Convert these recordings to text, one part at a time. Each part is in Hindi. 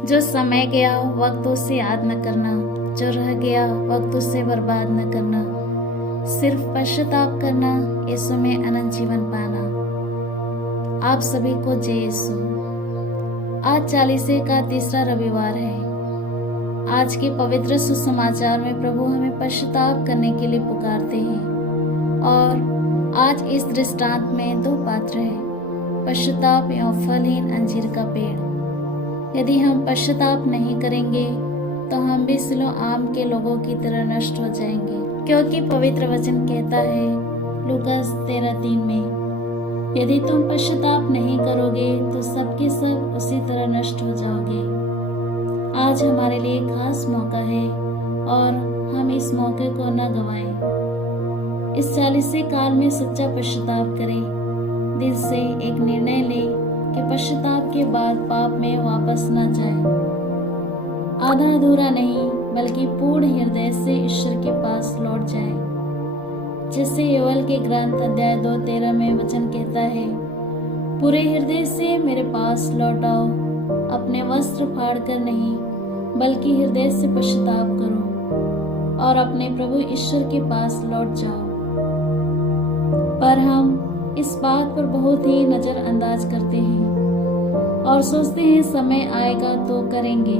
जो समय गया वक्त उसे याद न करना, जो रह गया वक्त उसे बर्बाद न करना, सिर्फ पश्चाताप करना, यीशु में अनंत जीवन पाना। आप सभी को जय यीशु। आज चालीसे का तीसरा रविवार है। आज के पवित्र सुसमाचार में प्रभु हमें पश्चाताप करने के लिए पुकारते हैं और आज इस दृष्टांत में दो पात्र हैं, पश्चाताप एवं फलहीन अंजीर का पेड़। यदि हम पश्चाताप नहीं करेंगे तो हम भी सिलोआम के लोगों की तरह नष्ट हो जाएंगे, क्योंकि पवित्र वचन कहता है लूकास 13:3 में, यदि तुम पश्चाताप नहीं करोगे तो सबके सब उसी तरह नष्ट हो जाओगे। आज हमारे लिए खास मौका है और हम इस मौके को न गंवाएं। इस 40 काल में सच्चा पश्चाताप करें। दिल से एक निर्णय लें कि पश्चाताप के बाद पाप में वापस न जाए। आधा अधूरा नहीं बल्कि पूर्ण हृदय से ईश्वर के पास लौट जाए। जैसे योएल के ग्रंथ अध्याय 2:13 में वचन कहता है, पूरे हृदय से मेरे पास लौट आओ, अपने वस्त्र फाड़ कर नहीं बल्कि हृदय से पश्चाताप करो और अपने प्रभु ईश्वर के पास लौट जाओ। पर हम इस बात पर बहुत ही नजरअंदाज करते हैं और सोचते हैं समय आएगा तो करेंगे,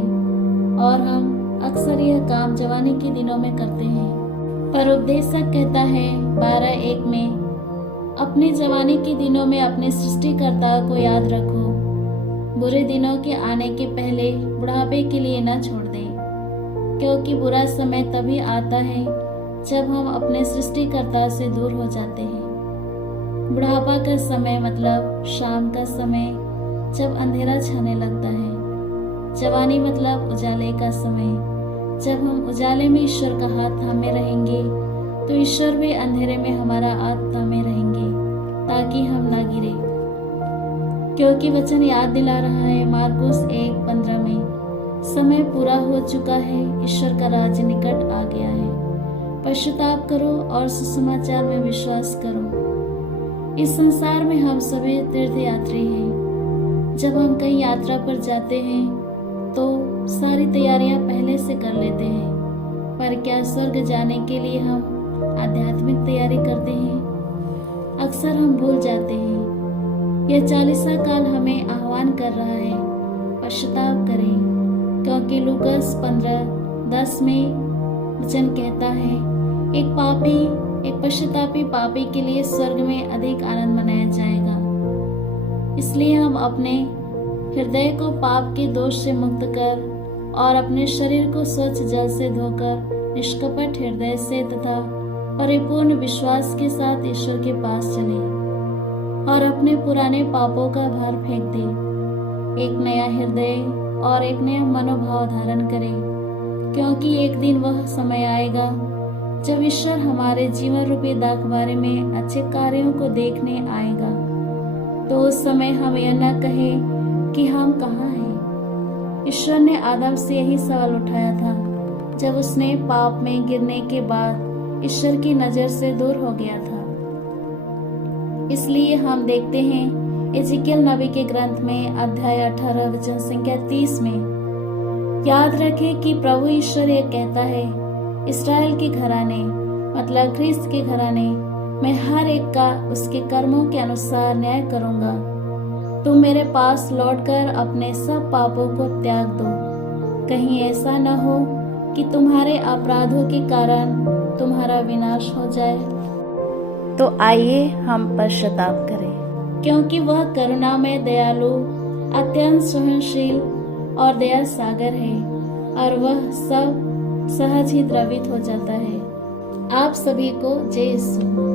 और हम अक्सर यह काम जवानी के दिनों में करते हैं। पर उपदेशक कहता है 12:1 में, अपने जवानी के दिनों में अपने सृष्टिकर्ता को याद रखो, बुरे दिनों के आने के पहले बुढ़ापे के लिए न छोड़ दें, क्योंकि बुरा समय तभी आता है जब हम अपने सृष्टिकर्ता से दूर हो जाते हैं। बुढ़ापा का समय मतलब शाम का समय जब अंधेरा छाने लगता है। जवानी मतलब उजाले का समय। जब हम उजाले में ईश्वर का हाथ थामे रहेंगे तो ईश्वर भी अंधेरे में हमारा हाथ थामे रहेंगे, ताकि हम ना गिरे। क्योंकि वचन याद दिला रहा है मार्कुस 1:15 में, समय पूरा हो चुका है, ईश्वर का राज्य निकट आ गया है। पश्चाताप करो और सुसमाचार में विश्वास करो। इस संसार में हम सभी तीर्थयात्री हैं। जब हम कहीं यात्रा पर जाते हैं तो सारी तैयारियां पहले से कर लेते हैं, पर क्या स्वर्ग जाने के लिए हम आध्यात्मिक तैयारी करते हैं? अक्सर हम भूल जाते हैं। यह 40 काल हमें आह्वान कर रहा है, पश्चाताप करें, क्योंकि लूकास 15:10 में वचन कहता है, एक पश्चातापी पापी के लिए स्वर्ग में अधिक आनंद मनाया जाएगा। इसलिए हम अपने हृदय को पाप के दोष से मुक्त कर और अपने शरीर को स्वच्छ जल से धोकर निष्कपट हृदय से तथा परिपूर्ण विश्वास के साथ ईश्वर के पास चलें और अपने पुराने पापों का भार फेंक दें। एक नया हृदय और एक नया मनोभाव धारण करें, क्योंकि एक दिन वह समय आएगा जब ईश्वर हमारे जीवन रूपी दाखबारे में अच्छे कार्यों को देखने आएगा। तो उस समय हम यह न कहें कि हम कहाँ हैं। ईश्वर ने आदम से यही सवाल उठाया था जब उसने पाप में गिरने के बाद ईश्वर की नजर से दूर हो गया था। इसलिए हम देखते हैं एजिकियल नबी के ग्रंथ में अध्याय 18 वचन संख्या 30 में, याद रखें कि प्रभु ईश्वर यह कहता है, इस्राएल के घराने मतलब ख्रिस्त के घराने, मैं हर एक का उसके कर्मों के अनुसार न्याय करूंगा। तुम मेरे पास लौटकर अपने सब पापों को त्याग दो। कहीं ऐसा न हो कि तुम्हारे अपराधों के कारण तुम्हारा विनाश हो जाए। तो आइए हम पश्चाताप करें, क्योंकि वह करुणामय, दयालु, अत्यंत सहनशील और दया सागर है और वह सब सहज ही द्रवित हो जाता है। आप सभी को जय यीशु।